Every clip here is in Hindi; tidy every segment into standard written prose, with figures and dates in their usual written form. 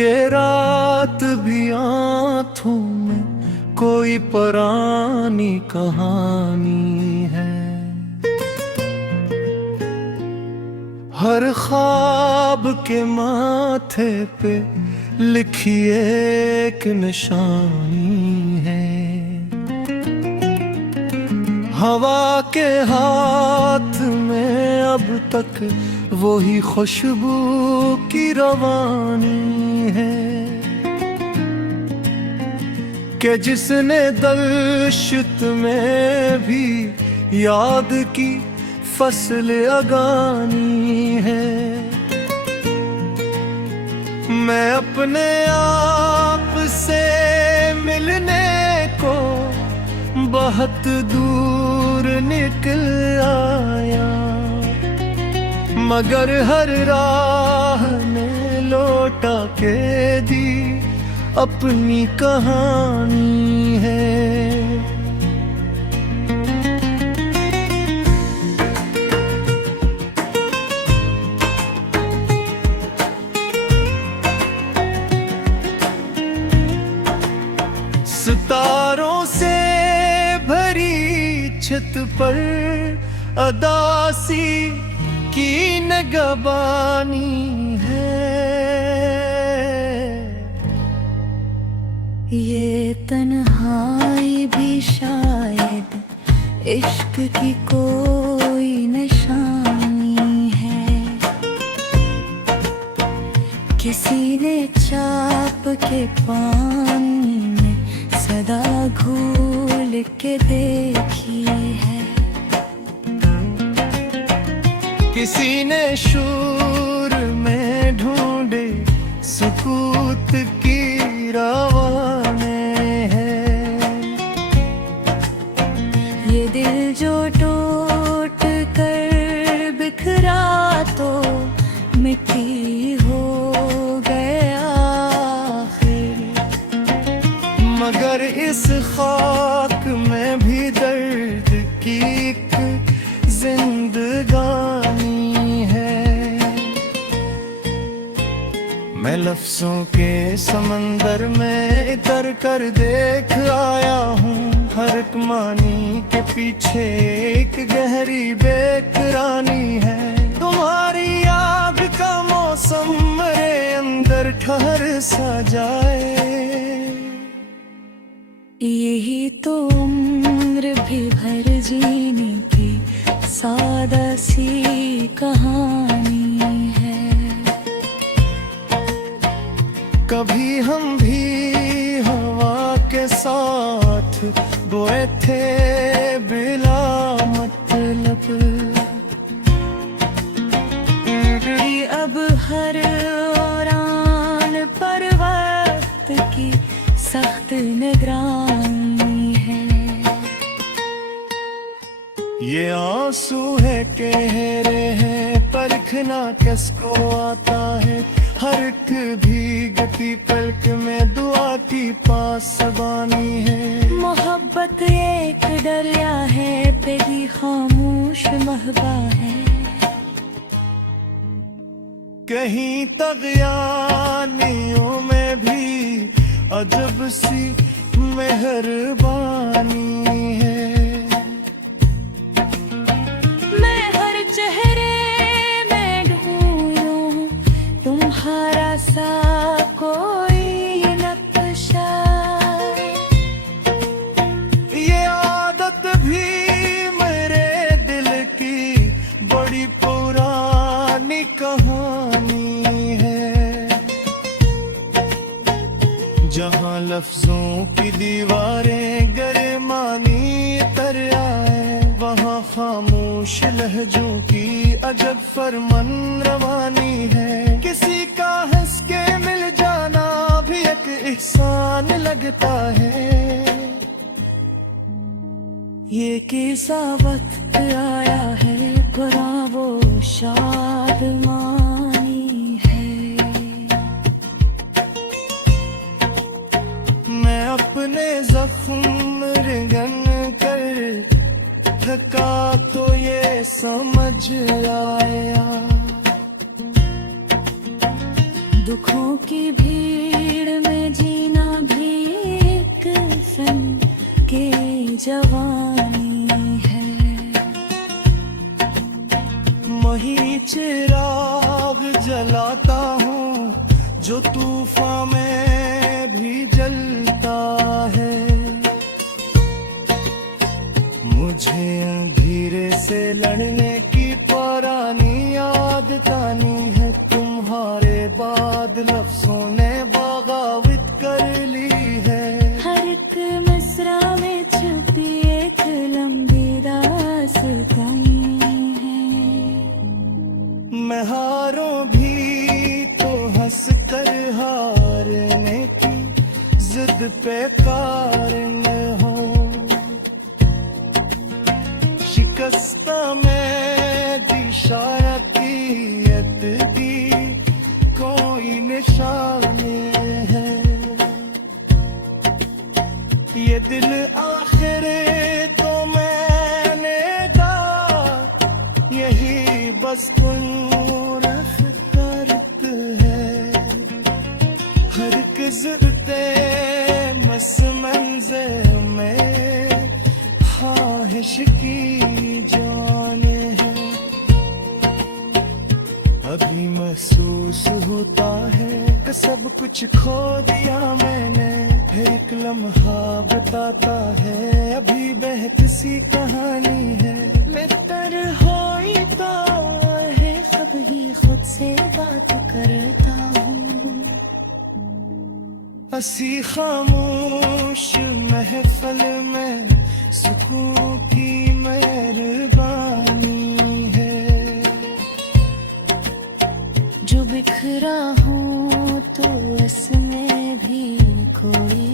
ये रात भी आँखों में कोई पुरानी कहानी है। हर ख्वाब के माथे पे लिखी एक निशानी है। हवा के हाथ में अब तक वही खुशबू की रवानी है कि जिसने दलशत में भी याद की फसल अगानी है। मैं अपने आप से मिलने को बहुत दूर निकल आया, मगर हर राह ने लौटा के दी अपनी कहानी है। सितारों से भरी छत पर अदासी की नगबानी है। ये तन्हाई भी शायद इश्क की कोई निशानी है। किसी ने चाप के पानी में सदा घोल के देखी है। किसी ने शूर में ढूंढे सुकूत की रवाने हैं। ये दिल जो टूट कर बिखरा तो मिट्टी हो गया आखिर, मगर इस खाक में भी दर्द की एक जिंदगानी है। मैं लफ्जों के समंदर में इतर कर देख आया हूँ। हर एक मानी के पीछे एक गहरी बेकरानी है। तुम्हारी आग का मौसम मेरे अंदर ठहर सा जाए, यही तो उम्र भी भर जीने की सादा सी कहानी है। कभी हम भी हवा के साथ बोए थे बिला मतलब। अब हर औरान पर वक्त की सख्त निगरानी है। ये आंसू है कहरे हैं, परखना किसको आता है। हर एक भीगती पलक में दुआ की पासबानी है। मोहब्बत एक दरिया है, बेदी खामोश महबा है। कहीं तग़यानियों में भी अजब सी मेहरबानी है। मैं हर चेहरे में ढूंढूं तुम्हारा सा कोई नक्शा। ये आदत भी मेरे दिल की बड़ी पुरानी कहानी है। जहाँ लफ्जों की दीवारें गरमानी तर आए, वहाँ खामोश लहजों की अजब फरमान रवानी है। किसी का हंस के मिल जाना भी एक एहसान लगता है। ये कैसा वक्त आया है, पुराना वो शादमानी है। मैं अपने जख्म रगन कर थका तो ये समझ आया, दुखों की भीड़ में जीना भी एक फन के जवानी है। वही चिराग जलाता हूँ जो तूफान में भी जलता है। मुझे अंधेरे से लड़ने की पुरानी आदत आनी है। तुम्हारे बाद लफ्जों ने बगावत कर ली है। हर एक मिसरा में छुपी एक लंबी दास्तानी है। मैं हारूं भी तो हंस कर हारने की जिद पे कारण हो। शिकस्ता में दिशारतीयत की कोई निशानी है। ये दिल आखिर तो मैंने दा यही बस करत है। हर किस्ते मस मंज़िल में ख्वाहिश की जाने है। अभी महसूस होता है कि सब कुछ खो दिया मैंने। एक लम्हा बताता है अभी बहती सी कहानी है। मैं तर होता है खुद ही खुद से बात करता हूँ। असी खामोश महफिल में सुकून की मेहरबानी है। जो बिखरा हूँ तो इसमें भी कोई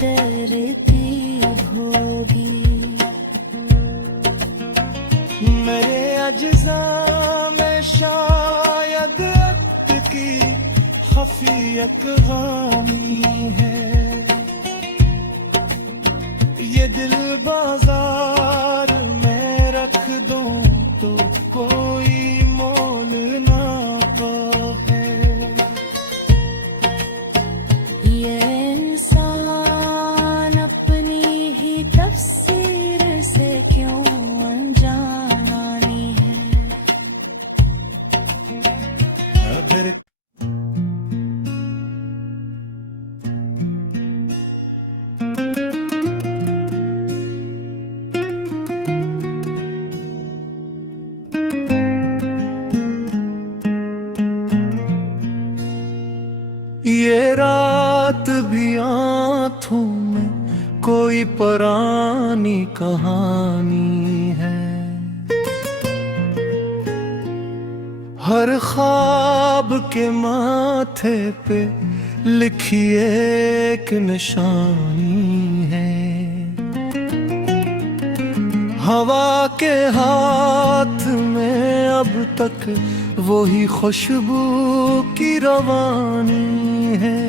तरतीब होगी। मेरे अज्जा में शायद वक्त की खफी कहानी है। ये दिल बाजार में रख दूं तो कोई मोल ना पाए। ये इंसान अपनी ही तफसीर से क्यों अनजानी है। अगर ये रात भी आँखों में कोई पुरानी कहानी है। हर ख्वाब के माथे पे लिखी एक निशानी है। हवा के हाथ में अब तक वही खुशबू की रवानी है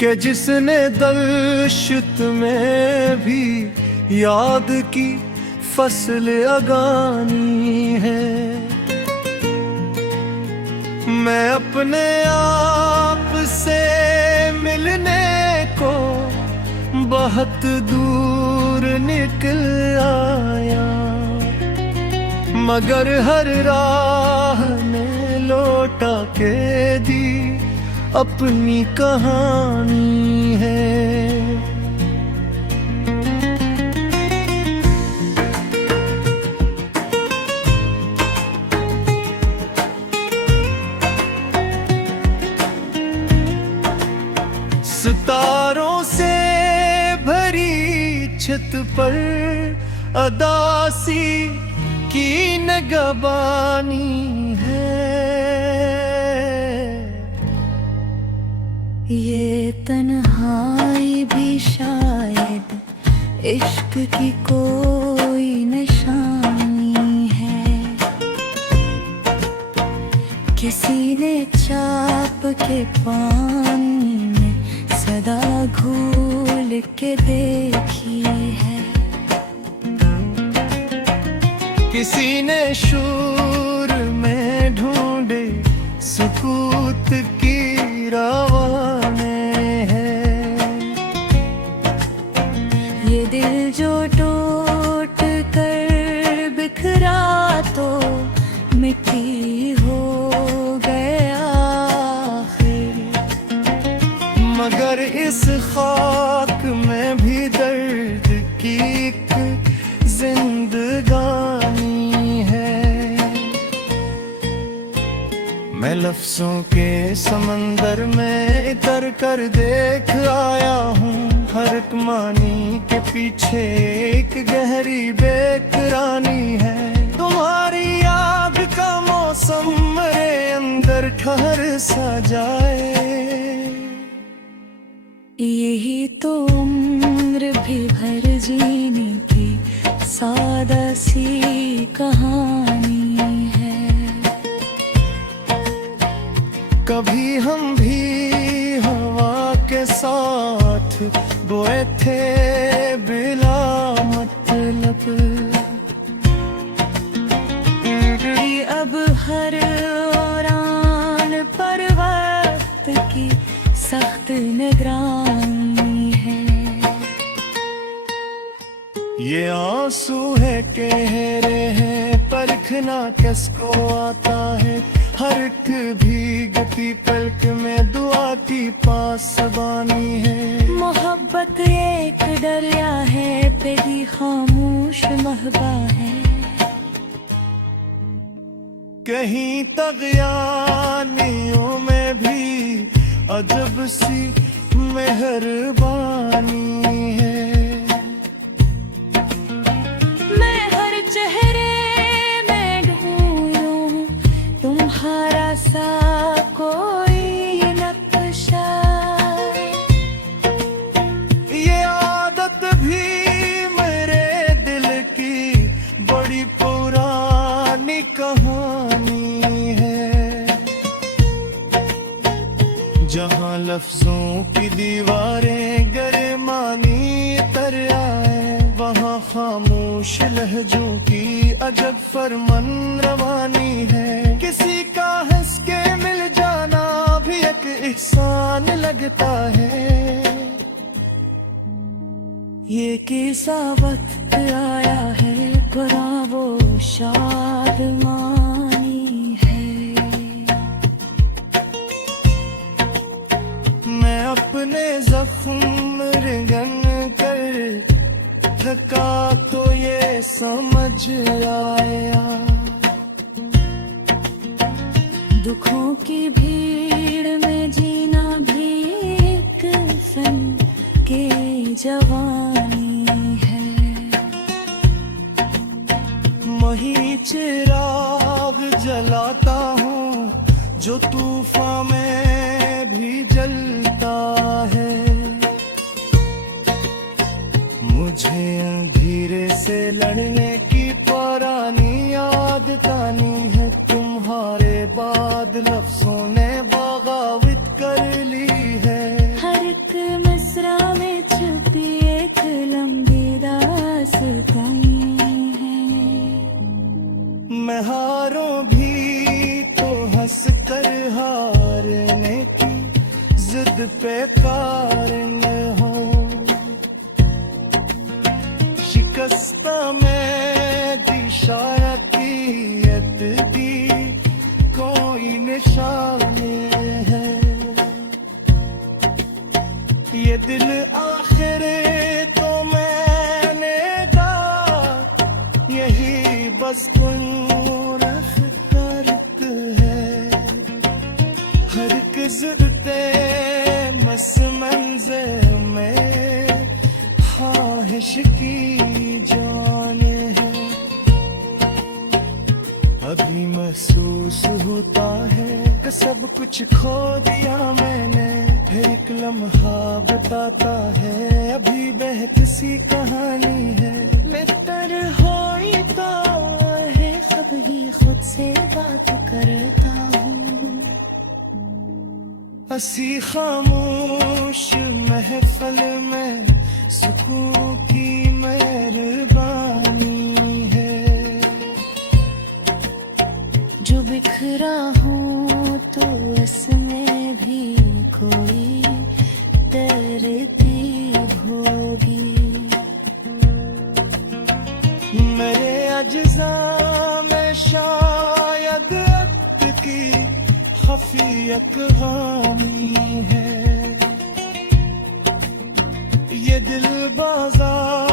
कि जिसने दलशत में भी याद की फसल अगानी है। मैं अपने आप से मिलने को बहुत दूर निकल आया, मगर हर राह ने लौटा के दी अपनी कहानी है। सितारों से भरी छत पर अदासी की नगबानी है। ये तन्हाई भी शायद इश्क की कोई निशानी है। किसी ने चाप के पानी में सदा घोल के देखी है। किसी ने शूर में ढूंढ इस खाक में भी दर्द की एक जिंदगानी है। मैं लफ्जों के समंदर में इतर कर देख आया हूँ, हर एक मानी के पीछे एक गहरी बेकरानी है। तुम्हारी आग का मौसम मेरे अंदर ठहर सा जाए, यही तो उम्र भी भर जीने की सादा सी कहानी है। कभी हम भी हवा के साथ बोए थे बिला मतलब, अब हर उड़ान पर वक्त की सख्त निगरानी है। ये आंसू है गहरे हैं, परखना किसको आता है। हर एक भीगती पलक में दुआ की पासबानी है। मोहब्बत एक दरिया है, बेदी खामोश महबा है। कहीं तगयानियों में भी अजब सी मेहरबानी है। मैं हर चेहरे में ढूंढूं तुम्हारा सा कोई नक्शा। ये आदत भी मेरे दिल की बड़ी पुरानी कहानी है। जहाँ लफ्जों की दीवारें गरमानी तर आए, वहाँ खामोश लहजों की अजब फरमान रवानी है। किसी का हंस के मिल जाना भी एक एहसान लगता है। ये किसा वक्त आया है, कुरान वो शादमानी है। मैं अपने जख्म रगन कर थका तो ये समझ आया, दुखों की भीड़ में जीना भी एक फन के जवानी है। वही चिराग जलाता हूँ जो तूफान में भी जलता है। मुझे अंधेरे से लड़ने की पुरानी आदत आनी है। तुम्हारे बाद लफ्जों ने बगावत कर ली है। हर एक मिसरा में छुपी एक लंबी दास्तानी है। मैं हारों भी तो हंस कर हारने की जिद पे कारण हो। शिकस्ता में दिशारतीयत दी कोई निशानी है। ये दिल आखिर तो मैंने दा, यही बस करत है। हर किस्ते मस मंज़र में ख्वाहिश की जान है। अभी महसूस होता है कि सब कुछ खो दिया मैंने। एक लम्हा बताता है अभी बहती सी कहानी है। बेहतर होता है कभी खुद से बात करता हूँ। हंसी खामोश महफिल में सुकून की मेहरबानी है। जो बिखरा हूँ तो इसमें भी कोई तरतीब होगी। मेरे अज्जा में शायद वक्त की खफी अकवामी है। दिल बाजार